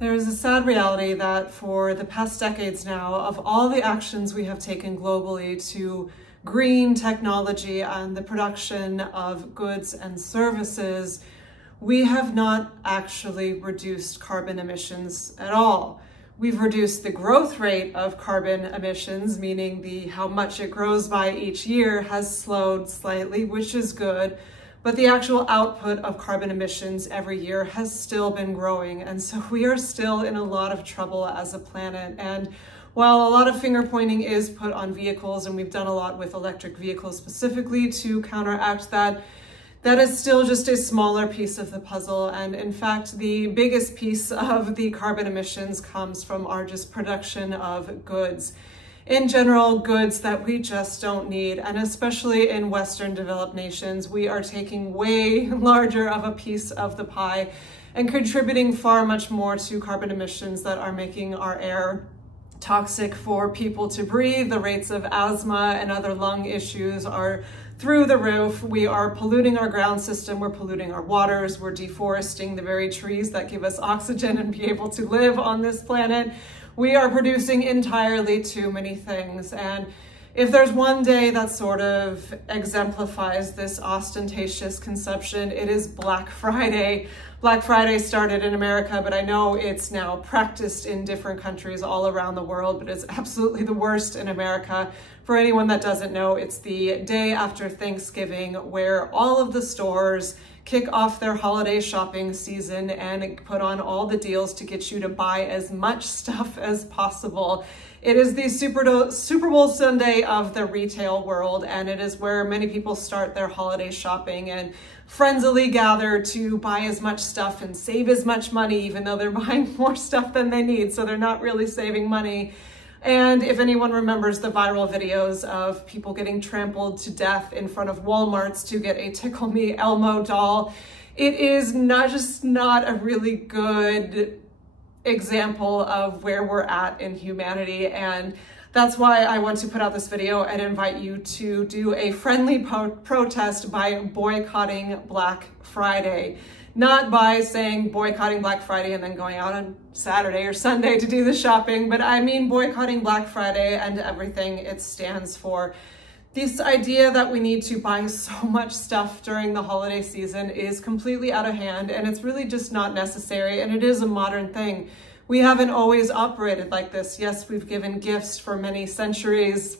There is a sad reality that for the past decades now, of all the actions we have taken globally to green technology and the production of goods and services, we have not actually reduced carbon emissions at all. We've reduced the growth rate of carbon emissions, meaning how much it grows by each year has slowed slightly, which is good. But the actual output of carbon emissions every year has still been growing. And so we are still in a lot of trouble as a planet. And while a lot of finger pointing is put on vehicles, and we've done a lot with electric vehicles specifically to counteract that, that is still just a smaller piece of the puzzle. And in fact, the biggest piece of the carbon emissions comes from our just production of goods. In general, goods that we just don't need. And especially in Western developed nations, we are taking way larger of a piece of the pie and contributing far much more to carbon emissions that are making our air toxic for people to breathe. The rates of asthma and other lung issues are through the roof. We are polluting our ground system, we're polluting our waters, we're deforesting the very trees that give us oxygen and be able to live on this planet. We are producing entirely too many things. And if there's one day that sort of exemplifies this ostentatious consumption, it is Black Friday. Black Friday started in America, but I know it's now practiced in different countries all around the world, but it's absolutely the worst in America. For anyone that doesn't know, it's the day after Thanksgiving where all of the stores kick off their holiday shopping season and put on all the deals to get you to buy as much stuff as possible. It is the Super Bowl Sunday of the retail world, and it is where many people start their holiday shopping and frenzily gather to buy as much stuff and save as much money, even though they're buying more stuff than they need, so they're not really saving money. And if anyone remembers the viral videos of people getting trampled to death in front of Walmarts to get a Tickle Me Elmo doll, it is not a really good example of where we're at in humanity. And that's why I want to put out this video and invite you to do a friendly protest by boycotting Black Friday. Not by saying boycotting Black Friday and then going out on Saturday or Sunday to do the shopping, but I mean boycotting Black Friday and everything it stands for. This idea that we need to buy so much stuff during the holiday season is completely out of hand, and it's really just not necessary, and it is a modern thing. We haven't always operated like this. Yes, we've given gifts for many centuries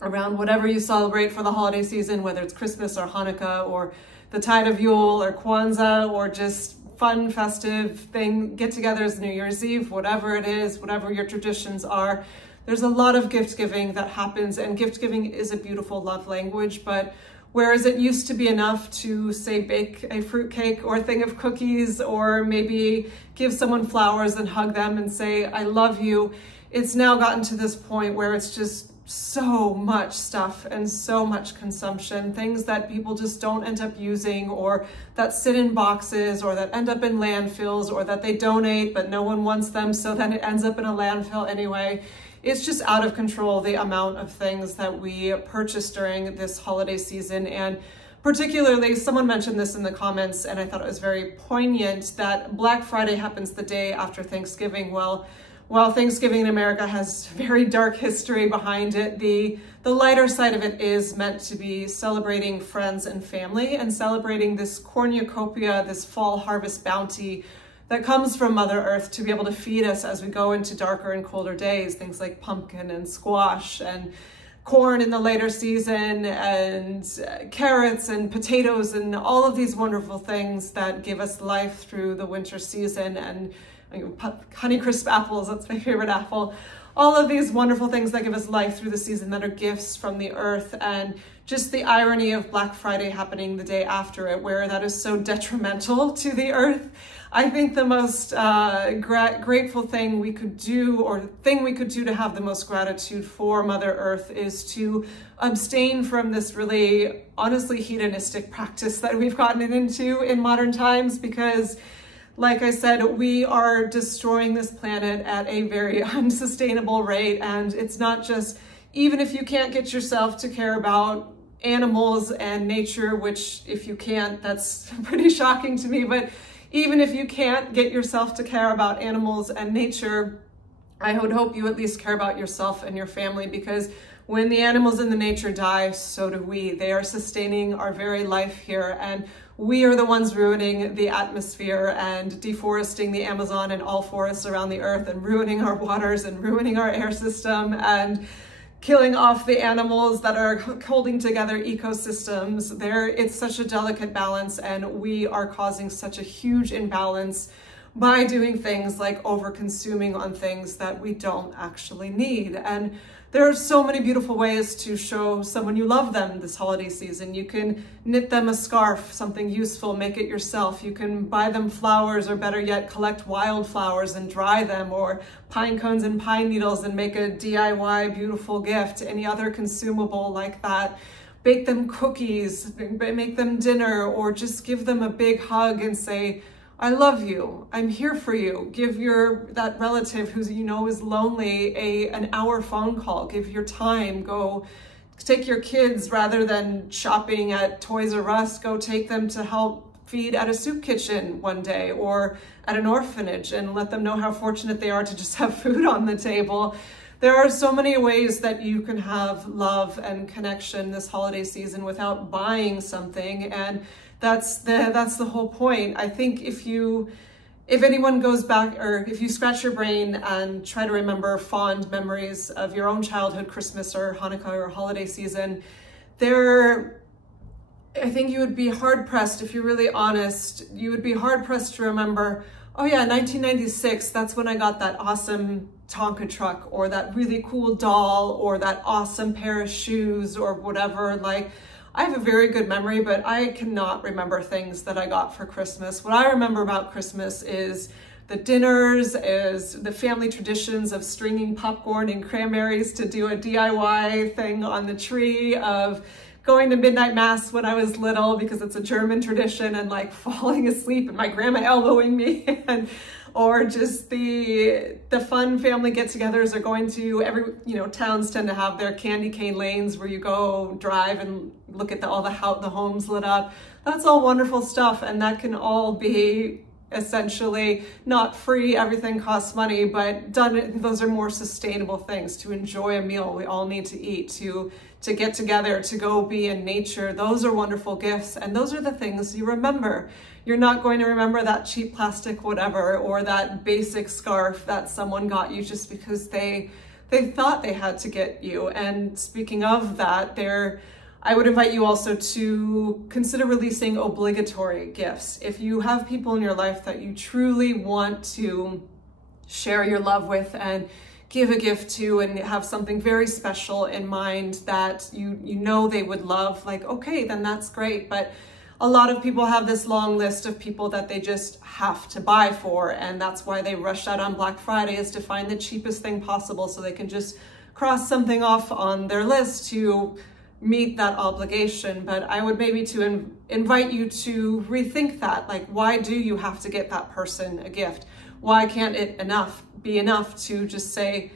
around whatever you celebrate for the holiday season, whether it's Christmas or Hanukkah or the Tide of Yule or Kwanzaa or just fun, festive thing, get-togethers, New Year's Eve, whatever it is, whatever your traditions are. There's a lot of gift giving that happens, and gift giving is a beautiful love language, but whereas it used to be enough to, say, bake a fruitcake or a thing of cookies or maybe give someone flowers and hug them and say, I love you, it's now gotten to this point where it's just so much stuff and so much consumption, things that people just don't end up using, or that sit in boxes, or that end up in landfills, or that they donate but no one wants them, so then it ends up in a landfill anyway. It's just out of control, the amount of things that we purchase during this holiday season. And particularly, someone mentioned this in the comments, and I thought it was very poignant, that Black Friday happens the day after Thanksgiving. Well, while Thanksgiving in America has very dark history behind it, the lighter side of it is meant to be celebrating friends and family and celebrating this cornucopia, this fall harvest bounty that comes from Mother Earth to be able to feed us as we go into darker and colder days, things like pumpkin and squash and corn in the later season and carrots and potatoes and all of these wonderful things that give us life through the winter season, and Honeycrisp apples, that's my favorite apple. All of these wonderful things that give us life through the season that are gifts from the earth, and just the irony of Black Friday happening the day after it, where that is so detrimental to the earth. I think the most grateful thing we could do, or thing we could do to have the most gratitude for Mother Earth, is to abstain from this really, honestly, hedonistic practice that we've gotten into in modern times, because like I said, we are destroying this planet at a very unsustainable rate. And it's not just, even if you can't get yourself to care about animals and nature, which if you can't, that's pretty shocking to me. But even if you can't get yourself to care about animals and nature, I would hope you at least care about yourself and your family, because when the animals in the nature die, so do we. They are sustaining our very life here, and we are the ones ruining the atmosphere and deforesting the Amazon and all forests around the earth, and ruining our waters and ruining our air system and killing off the animals that are holding together ecosystems. It's such a delicate balance, and we are causing such a huge imbalance by doing things like over-consuming on things that we don't actually need. And there are so many beautiful ways to show someone you love them this holiday season. You can knit them a scarf, something useful, make it yourself. You can buy them flowers, or better yet, collect wildflowers and dry them, or pine cones and pine needles and make a DIY beautiful gift, any other consumable like that. Bake them cookies, make them dinner, or just give them a big hug and say, I love you, I'm here for you. Give that relative who you know is lonely an hour phone call. Give your time. Go take your kids, rather than shopping at Toys R Us, go take them to help feed at a soup kitchen one day, or at an orphanage, and let them know how fortunate they are to just have food on the table. There are so many ways that you can have love and connection this holiday season without buying something, and that's the whole point. I think if anyone goes back, or if you scratch your brain and try to remember fond memories of your own childhood Christmas or Hanukkah or holiday season, I think you would be hard pressed, if you're really honest, you would be hard pressed to remember, oh yeah, 1996, that's when I got that awesome Tonka truck, or that really cool doll, or that awesome pair of shoes, or whatever. Like, I have a very good memory, but I cannot remember things that I got for Christmas. What I remember about Christmas is the dinners, is the family traditions of stringing popcorn and cranberries to do a DIY thing on the tree, of going to midnight mass when I was little, because it's a German tradition, and like falling asleep and my grandma elbowing me, or just the fun family get-togethers, or going to towns tend to have their candy cane lanes where you go drive and look at all the homes lit up. That's all wonderful stuff, and that can all be essentially not free. Everything costs money, but those are more sustainable things. To enjoy a meal we all need to eat, to get together, to go be in nature. Those are wonderful gifts, and those are the things you remember. You're not going to remember that cheap plastic whatever, or that basic scarf that someone got you just because they thought they had to get you. And speaking of that, I would invite you also to consider releasing obligatory gifts. If you have people in your life that you truly want to share your love with and give a gift to, and have something very special in mind that you know they would love, like, okay, then that's great. But a lot of people have this long list of people that they just have to buy for, and that's why they rush out on Black Friday, is to find the cheapest thing possible so they can just cross something off on their list to meet that obligation. But I would maybe to invite you to rethink that. Like, why do you have to get that person a gift? Why can't it be enough to just say,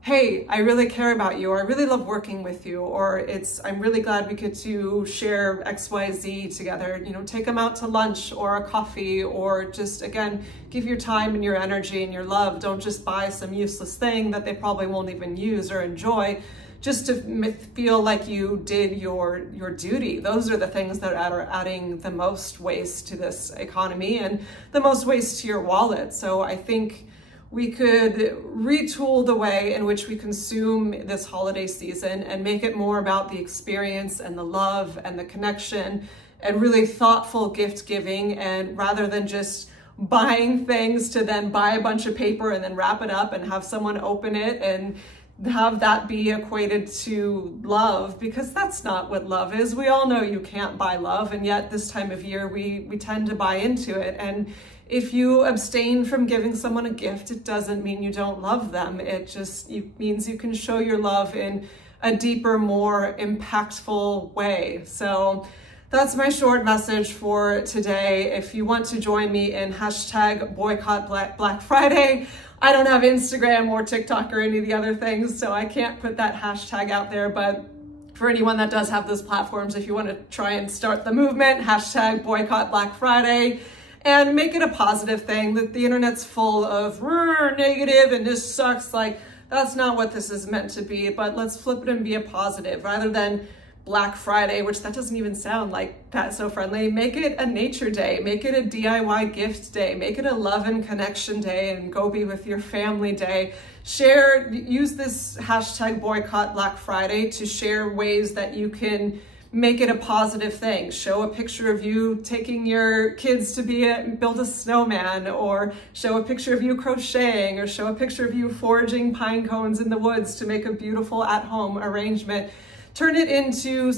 hey, I really care about you, or I really love working with you, or I'm really glad we get to share XYZ together. Take them out to lunch or a coffee, or just, again, give your time and your energy and your love. Don't just buy some useless thing that they probably won't even use or enjoy, just to feel like you did your duty. Those are the things that are adding the most waste to this economy and the most waste to your wallet. So I think we could retool the way in which we consume this holiday season and make it more about the experience and the love and the connection and really thoughtful gift giving, and rather than just buying things to then buy a bunch of paper and then wrap it up and have someone open it and have that be equated to love, because that's not what love is. We all know you can't buy love, and yet this time of year we tend to buy into it. And if you abstain from giving someone a gift, it doesn't mean you don't love them. It means you can show your love in a deeper, more impactful way. So that's my short message for today. If you want to join me in hashtag Boycott Black Friday, I don't have Instagram or TikTok or any of the other things, so I can't put that hashtag out there. But for anyone that does have those platforms, if you want to try and start the movement, hashtag Boycott Black Friday. and make it a positive thing. That the internet's full of negative and this sucks. Like, that's not what this is meant to be, but let's flip it and be a positive rather than Black Friday, which that doesn't even sound like that so friendly. Make it a nature day, make it a DIY gift day, make it a love and connection day and go be with your family day. Share, use this hashtag Boycott Black Friday to share ways that you can make it a positive thing. Show a picture of you taking your kids to build a snowman, or show a picture of you crocheting, or show a picture of you foraging pine cones in the woods to make a beautiful at-home arrangement. Turn it into,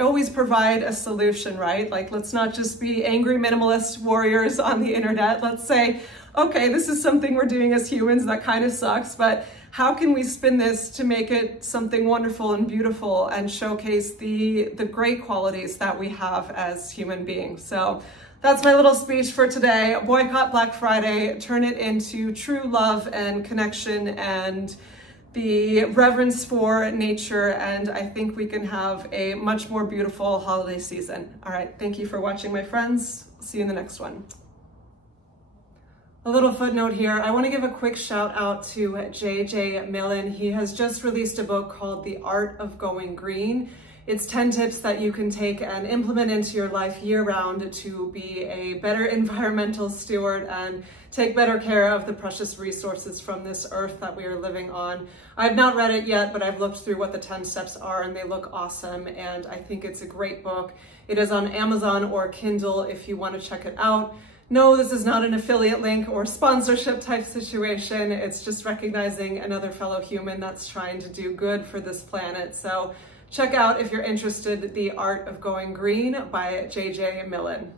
always provide a solution, right? Like, let's not just be angry minimalist warriors on the internet. Let's say, okay, this is something we're doing as humans that kind of sucks, but how can we spin this to make it something wonderful and beautiful and showcase the great qualities that we have as human beings? So that's my little speech for today. Boycott Black Friday, turn it into true love and connection and the reverence for nature, and I think we can have a much more beautiful holiday season. All right, thank you for watching, my friends. See you in the next one. A little footnote here. I want to give a quick shout out to JJ Millen. He has just released a book called The Art of Going Green. It's 10 tips that you can take and implement into your life year-round to be a better environmental steward and take better care of the precious resources from this earth that we are living on. I've not read it yet, but I've looked through what the 10 steps are and they look awesome, and I think it's a great book. It is on Amazon or Kindle if you want to check it out. No, this is not an affiliate link or sponsorship type situation. It's just recognizing another fellow human that's trying to do good for this planet. So check out, if you're interested, The Art of Going Green by JJ Millen.